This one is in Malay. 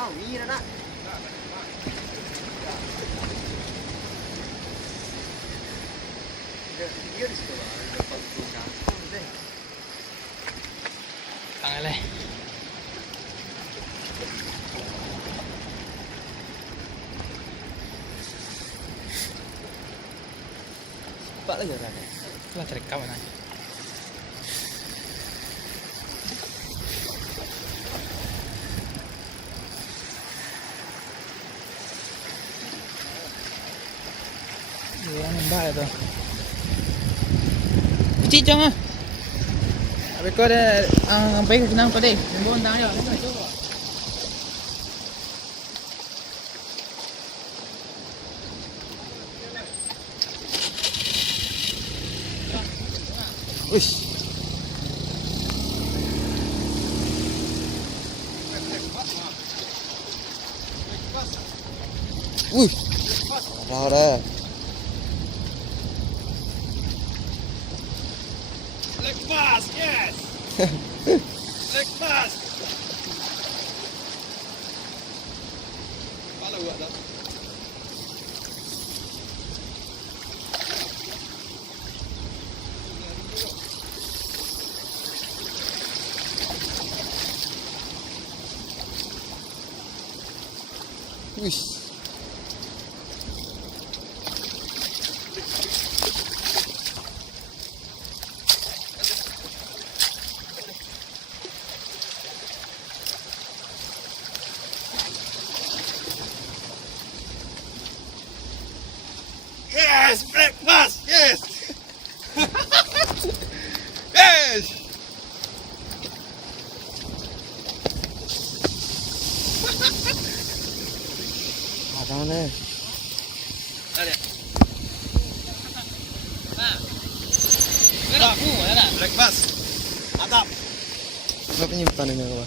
Tahu ni dah nak. Dia di situ lah. Lepas tu kampung deh. Pangalah. Cepat lagi kan. Itulah terekam kan. Dia nembak tu. Kecil jang ah. Habis kau ada sampai ke senang tadi. Nombor tang dia. Cuba. Uish. Wih. Parah. Leg pass, yes. Leg pass. Mana buat dah? Wish. Yes, black pass, yes. Yes. Macam mana? Ada. Gerak mu dah tak? Black pass. Atap. Sebab penyimpan ini apa?